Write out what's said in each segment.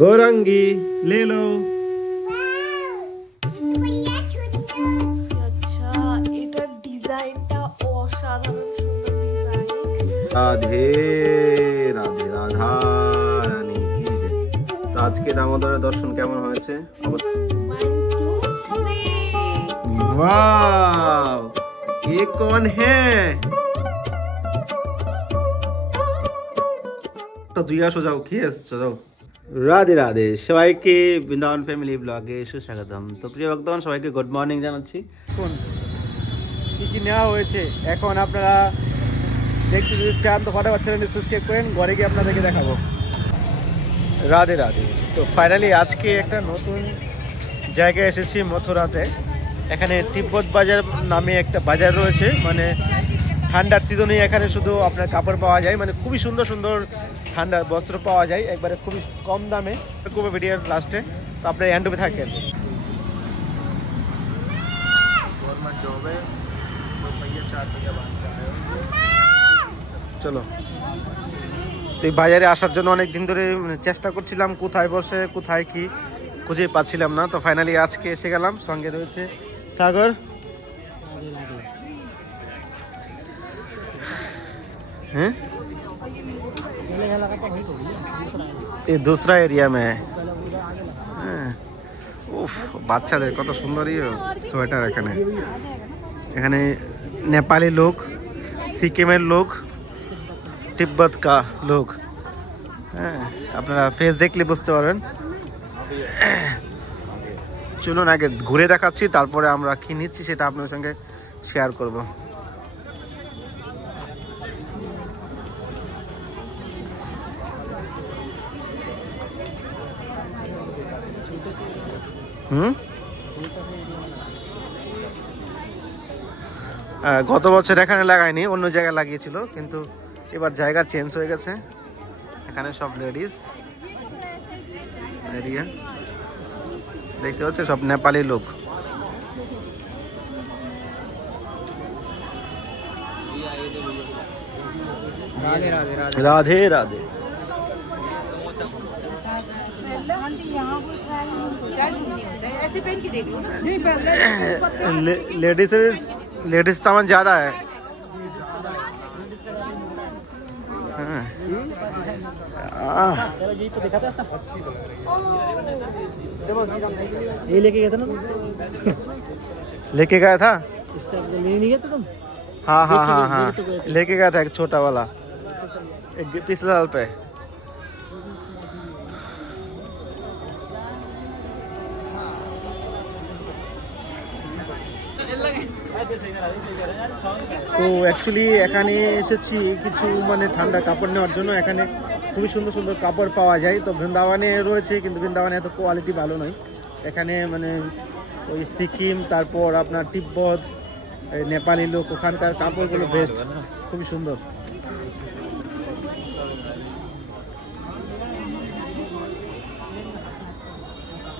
गौरंगी ले लो। আচ্ছা, এটার ডিজাইনটা অসাধারণ সুন্দর ডিজাইন। রাধে রাধে রাধা রানী কি রে। তো আজকে দামোদরের দর্শন কেমন হয়েছে? वाव, ये कौन है? तो दुइया सो जाओ खेस जाओ। রাধে রাধে সবাইকে বৃন্দাবন ফ্যামিলি ব্লগে সুস্বাগতম। তো প্রিয় ভক্তগণ সবাইকে গুড মর্নিং জানাচ্ছি। এখন কি কি নেওয়া হয়েছে এখন আপনারা দেখতে যদি চান তো ফটাফট চ্যানেলটি সাবস্ক্রাইব করেন, ঘরে গিয়ে আপনাদেরকে দেখাবো। রাধে রাধে। তো ফাইনালি আজকে একটা নতুন জায়গায় এসেছি মথুরাতে। এখানে তিব্বত বাজার নামে একটা বাজার রয়েছে, মানে ঠান্ডার সিজনে এখানে শুধু আপনার কাপড় পাওয়া যায়, মানে খুবই সুন্দর সুন্দর ঠান্ডার বস্ত্র পাওয়া যায় একবারে খুবই কম দামে। খুব ভিডিওর লাস্টে তো আপনার এন্ডে থাকেন। চলো, তো এই বাজারে আসার জন্য অনেক দিন ধরে চেষ্টা করছিলাম, কোথায় বসে কোথায় কি খুঁজে পাচ্ছিলাম না। তো ফাইনালি আজকে এসে গেলাম। সঙ্গে রয়েছে सागर। हैं? ये दूसरा एरिया में है। उफ, বাচ্চাদের কত সুন্দর সোয়েটার। এখানে এখানে নেপালি লোক, সিকিমের লোক, তিব্বত কা লোক। হ্যাঁ, আপনারা ফেস দেখলে বুঝতে পারবেন। চলুন আগে ঘুরে দেখাচ্ছি, তারপরে আমরা কি নিচ্ছি সেটা আপনার সঙ্গে শেয়ার করব। গত বছর এখানে লাগায়নি, অন্য জায়গায় লাগিয়েছিল, কিন্তু এবার জায়গা চেঞ্জ হয়ে গেছে। এখানে সব লেডিস এরিয়া দেখতে পাচ্ছে, সব নেপালি লোক। রাধে রাধে রাধে রাধে। लेडीज सामान ज्यादा है। ये लेके गया था ना, लेके गया था। नहीं गया था तुम? हाँ हाँ हाँ हाँ, लेके गया था एक छोटा वाला, एक पिछले साल पे। তো অ্যাকচুয়ালি এখানে এসেছি কিছু মানে ঠান্ডা কাপড় নেওয়ার জন্য। এখানে খুবই সুন্দর সুন্দর কাপড় পাওয়া যায়। তো বৃন্দাবনে রয়েছে, কিন্তু বৃন্দাবনে এত কোয়ালিটি ভালো নয়। এখানে মানে ওই সিকিম, তারপর আপনার তিব্বত, নেপালি লোক, ওখানকার কাপড়গুলো বেস্ট, খুবই সুন্দর।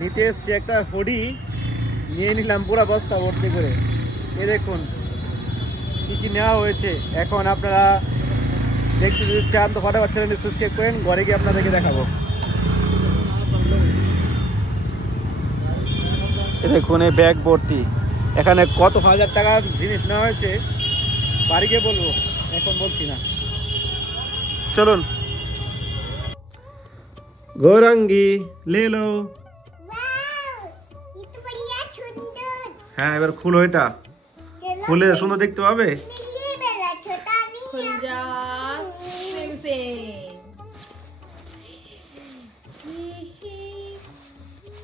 নিতে এসছি একটা হুডি, নিয়ে নিলাম পুরা বস্তা ভর্তি করে। এ দেখুন কি কি নেওয়া হয়েছে। এখন আপনারা দেখতে যদি চান তো ফটাফট চ্যানেলটি সাবস্ক্রাইব করেন, ঘরে গিয়ে আপনাদেরকে দেখাবো। এ দেখুন এই ব্যাগ ভর্তি। এখানে কত হাজার টাকার জিনিস নেওয়া হয়েছে, বাড়ি গিয়ে বলবো, এখন বলছি না। চলুন। গৌরঙ্গি লে লো। হ্যাঁ, এবার খুলো, এটা খুলে সুন্দর দেখতে পাবে।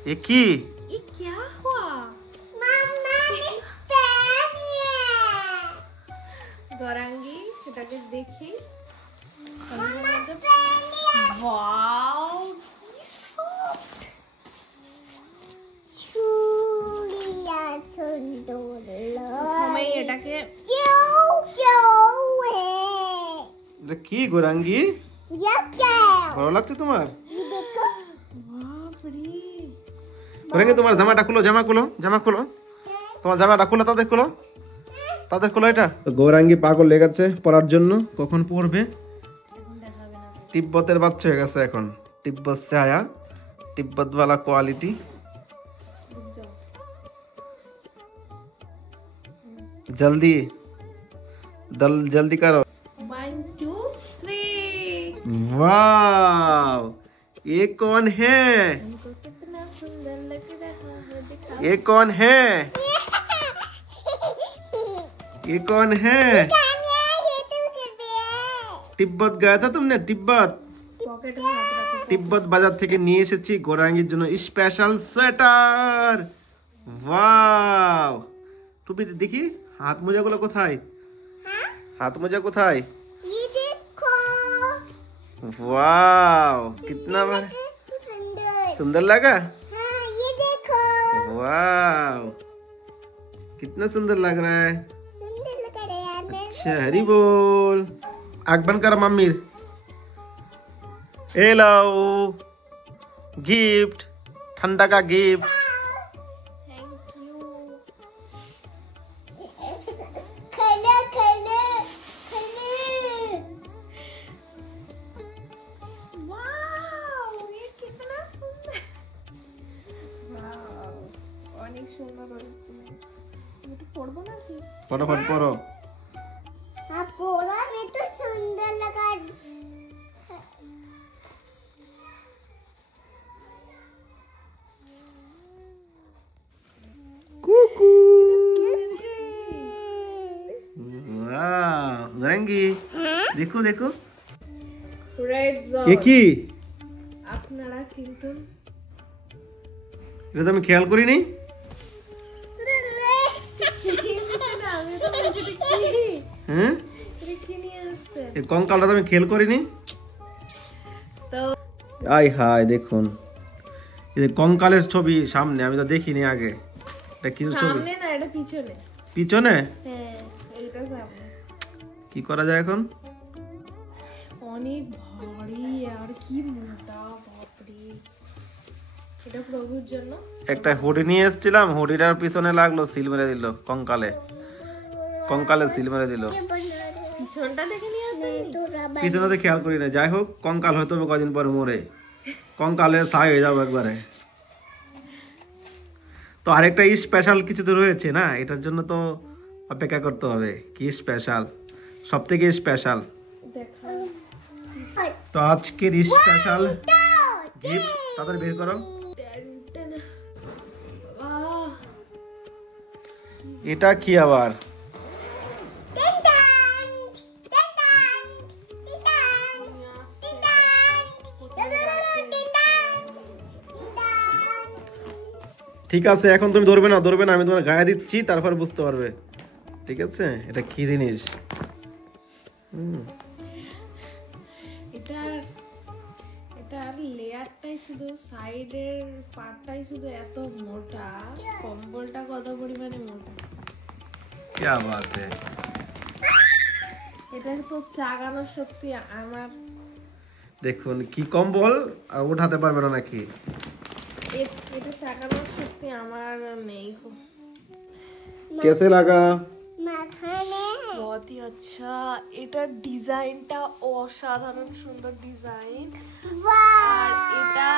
ये की? ये क्या हुआ? गौरंगी সেটাকে দেখি। ওয়াও, সফট চুড়িয়া সুন্দর। প্রথমে এটাকে এটা কি গৌরঙ্গি? ভালো লাগছে তোমার? গৌরঙ্গি তোমার জামাটা খুলো, জামা খুলো, জামা খুলো, তোমার জামাটা খুলো, তাদের খুলো এটা। গৌরঙ্গি পাগল লেগেছে পরার জন্য, কখন পরবে? তিব্বতের বাচ্চা হয়ে গেছে এখন, তিব্বত से आया तिब्बत वाला क्वालिटी। जल्दी जल्दी करो। 1 2 3। वाव, ये कौन है? हमको कितना सुंदर लग रहा है, दिखाओ। ये कौन है? ये कौन है? तिब्बत गया था तुमने? तिब्बत पॉकेट में हाथ रखो। तिब्बत বাজার থেকে নিয়ে এসেছি গোরাঙ্গির জন্য স্পেশাল সোয়েটার। ওয়াও, টুপি দেখি, হাত মোজাগুলো কোথায়? হাত মোজা কোথায়? ये देखो। वाव, कितना सुंदर लगा। हाँ, ये देखो। वाव, कितना सुंदर लग रहा है। सुंदर लग रहा है यार। अच्छा, हरी बोल। आग बंद कर मम्मी। ए लो गिफ्ट, ठंडा का गिफ्ट। Thank you. खाना खाना खाना। वाव, ये कितना सुंदर। वाव, অনেক সুন্দর হয়েছে। এটা পড়বো না কি? फटाफट पढ़ो। हाँ, पूरा ये तो सुंदर लगा। कुकू। वाह, गोरंगी देखो देखो। Red zone. ये কি? আপনারা কিন্তু এটা তো আমি খেয়াল করিনি। হ্যাঁ, এই কঙ্কালটা তো আমি খেয়াল করিনি। তো আই হাই, দেখুন এই যে কঙ্কালের ছবি সামনে, আমি তো দেখিনি আগে। এটা কি ছবি? সামনে না, এটা পিছনে। পিছনে? হ্যাঁ, এইটা সামনে। কি করা যায় এখন? অনেক ভারী আর কি মোটা, বাপরে। এটা প্রভুর জন্য। একটা হুডি নিয়ে এসেছিলাম, হুডিটার পিছনে লাগলো, সিল মেরে দিল। কঙ্কালে সিল মেরে দিল। পিছনটা দেখে নিয়ে আসেনি? পিছনে তো খেয়াল করি না। যাই হোক, কঙ্কাল হয়তো কদিন পরে মরে কঙ্কালে ছাই হয়ে যাবে একবারে। তো আরেকটা স্পেশাল কিছু তো রয়েছে না, এটার জন্য তো অপেক্ষা করতে হবে। কি স্পেশাল? সব থেকে স্পেশাল। দেখা। তো আজকের স্পেশাল গিফট তাড়াতাড়ি বের করো। আহ, এটা কি আবার? ঠিক আছে, এখন তুমি ধরবে না, আমি তোমার গায়ে দিচ্ছি, তারপর বুঝতে পারবে। ঠিক আছে, এটা কি জিনিস? এটার লেয়ারটাই শুধু, সাইডের পার্টটাই শুধু এত মোটা। কম্বলটা কত পরিমাণে মোটা। কি বাত है। এটা তো চাগানোর শক্তি আমার। দেখুন কি কম্বল, উঠাতে পারবে না নাকি? এটা চাগানোর শক্তি আমার নেই। कैसे लगा? बहुत ही अच्छा। এটার ডিজাইনটা অসাধারণ সুন্দর ডিজাইন। আর এটা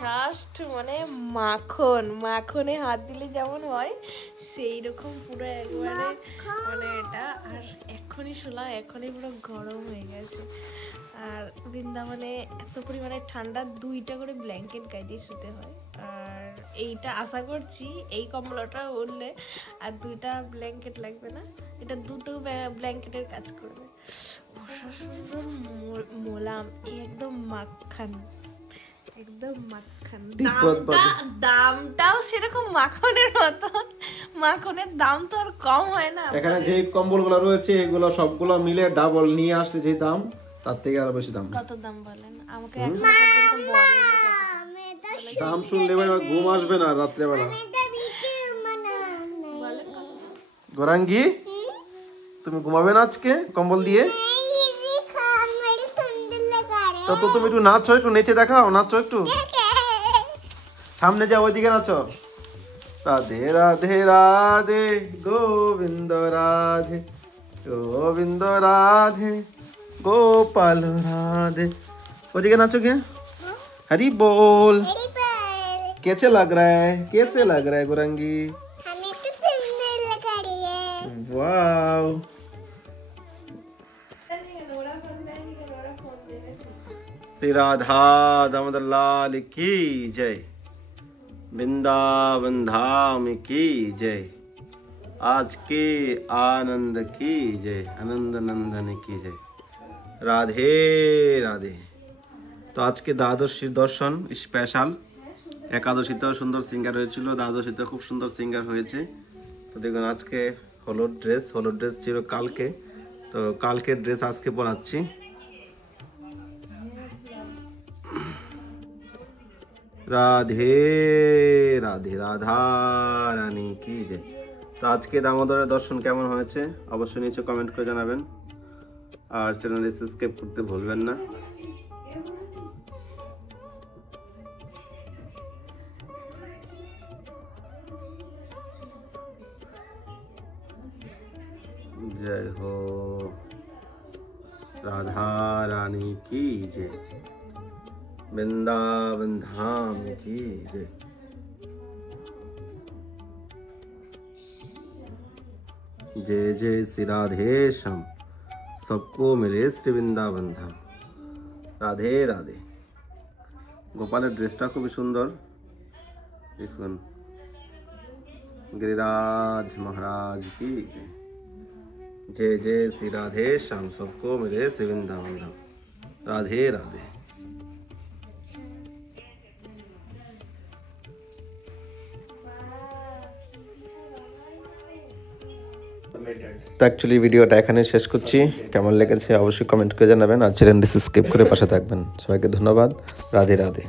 জাস্ট মানে মাখনে হাত দিলে যেমন হয় সেই রকম পুরো একবারে, মানে এটা। আর এখনই শুনলাম, এখনই পুরো গরম হয়ে গেছে। আর বৃন্দাবনে এত পরিমাণে ঠান্ডা, 2টা করে ব্ল্যাঙ্কেট গায়ে দিয়ে শুতে হয়। আর এইটা আশা করছি এই কম্বলটা উঠলে আর 2টা ব্ল্যাঙ্কেট লাগবে না, এটা 2টো ব্ল্যাঙ্কেটের কাজ করবে। সুন্দর মোলাম, একদম মাখন। দামটাও সেরকম মাখনের মতন। মাখনের দাম তো আর কম হয় না। এখানে যে কম্বলগুলো রয়েছে এগুলো সবগুলো মিলে ডাবল নিয়ে আসলে যে দাম, তার থেকে আরো বেশি দাম। কত দাম বলেন আমাকে? এখনো পর্যন্ত বলেনি কত দাম। শুনলে ভাই ঘুম আসবে না রাত্রে বেলা। বলেন কত? গোরাঙ্গি, তুমি ঘুমাবে না আজকে কম্বল দিয়ে? তো তুমি একটু নাচো, একটু নেচে দেখাও, নাচো একটু। সামনে যাও, ওইদিকে নাচো। রাধে রাধে রাধে গোবিন্দ রাধে গোবিন্দ রাধে গোপাল রাধে। ওইদিকে নাচো কে? হরি বল। कैसे लग रहा है? कैसे लग रहा है गुरंगी? हमें तो सुंदर लग रही है। वाव। श्री राधा दामोदर लाल की जय, वृंदावन धाम की जय, आज के आनंद की जय, आनंद नंदन की जय, राधे राधे। तो आज के দ্বাদশীর দর্শন স্পেশাল। একাদশীতেও সুন্দর সিঙ্গার হয়েছিল, দ্বাদশীতে খুব সুন্দর সিঙ্গার হয়েছে। তো দেখুন আজকে হলুদ ড্রেস ছিল কালকে, তো কালকের ড্রেস আজকে পরাচ্ছি। রাধে রাধে, রাধা রানী কি জয়। তো আজকে দামোদরের দর্শন কেমন হয়েছে অবশ্যই নিচে কমেন্ট করে জানাবেন, আর চ্যানেল সাবস্ক্রাইব করতে ভুলবেন না। जय हो राधा रानी की जय, वृंदावन धाम की जय। जय जय श्री राधे श्याम, सबको मिले श्री वृंदावन धाम। राधे राधे। गोपालेर ड्रेसटा खूब सुंदर, देखुन। गिरिराज महाराज की जय। जय जय श्री राधे श्याम, सबको मिले श्री वृंदावन धाम। राधे राधे। তো অ্যাকচুয়ালি ভিডিওটা এখানে শেষ করছি। কেমন লেগেছে অবশ্যই কমেন্ট করে জানাবেন, আর চ্যানেলটি সাবস্ক্রাইব করে পাশে থাকবেন। সবাইকে ধন্যবাদ। রাধে রাধে।